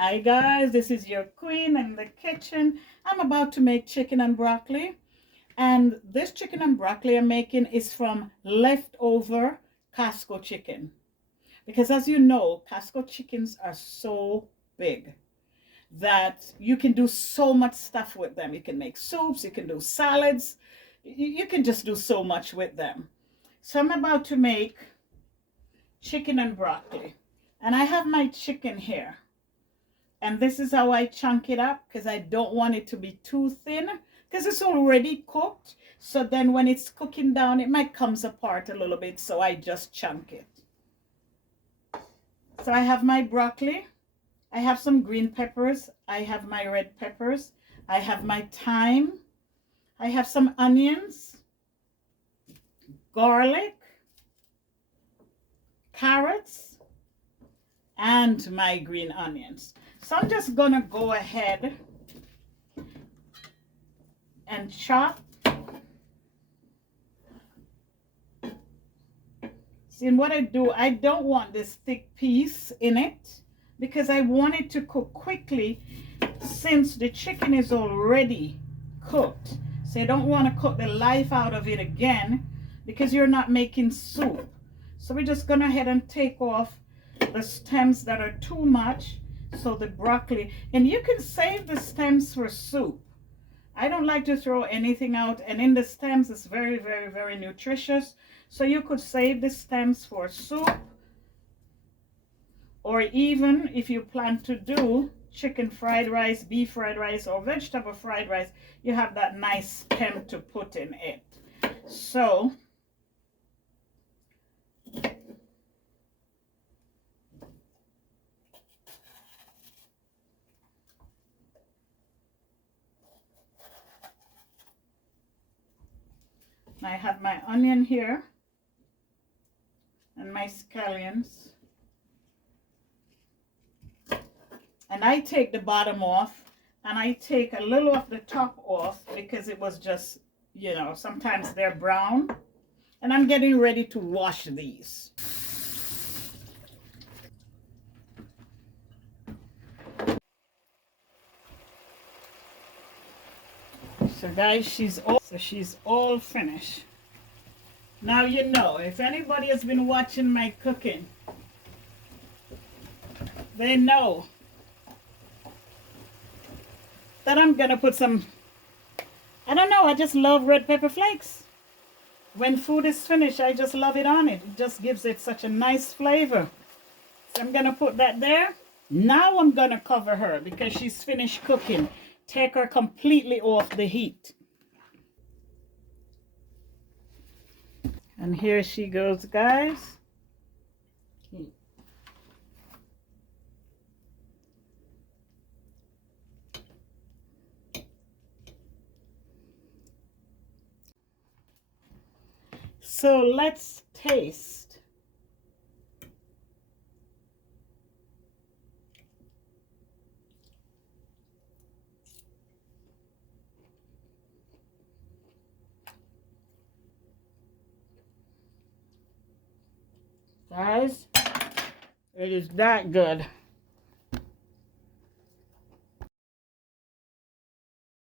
Hi guys, this is your queen in the kitchen. I'm about to make chicken and broccoli. And this chicken and broccoli I'm making is from leftover Costco chicken. Because as you know, Costco chickens are so big that you can do so much stuff with them. You can make soups, you can do salads, you can just do so much with them. So I'm about to make chicken and broccoli. And I have my chicken here. And this is how I chunk it up because I don't want it to be too thin because it's already cooked. So then when it's cooking down, it might comes apart a little bit. So I just chunk it. So I have my broccoli. I have some green peppers. I have my red peppers. I have my thyme. I have some onions, garlic, carrots, and my green onions. So I'm just gonna go ahead and chop. See, what I do, I don't want this thick piece in it because I want it to cook quickly since the chicken is already cooked. So I don't want to cook the life out of it again because you're not making soup. So we're just gonna ahead and take off the stems that are too much. So the broccoli, and you can save the stems for soup. I don't like to throw anything out, and in the stems it's very, very, very nutritious. So you could save the stems for soup, or even if you plan to do chicken fried rice, beef fried rice, or vegetable fried rice, you have that nice stem to put in it. So I have my onion here and my scallions. And I take the bottom off and I take a little of the top off because it was just, you know, sometimes they're brown. And I'm getting ready to wash these. So guys, she's all finished. Now you know, if anybody has been watching my cooking, they know that I'm gonna put some, I don't know, I just love red pepper flakes. When food is finished, I just love it on it. It just gives it such a nice flavor. So I'm gonna put that there. Now I'm gonna cover her because she's finished cooking. Take her completely off the heat. And here she goes, guys. So let's taste. Guys, it is that good.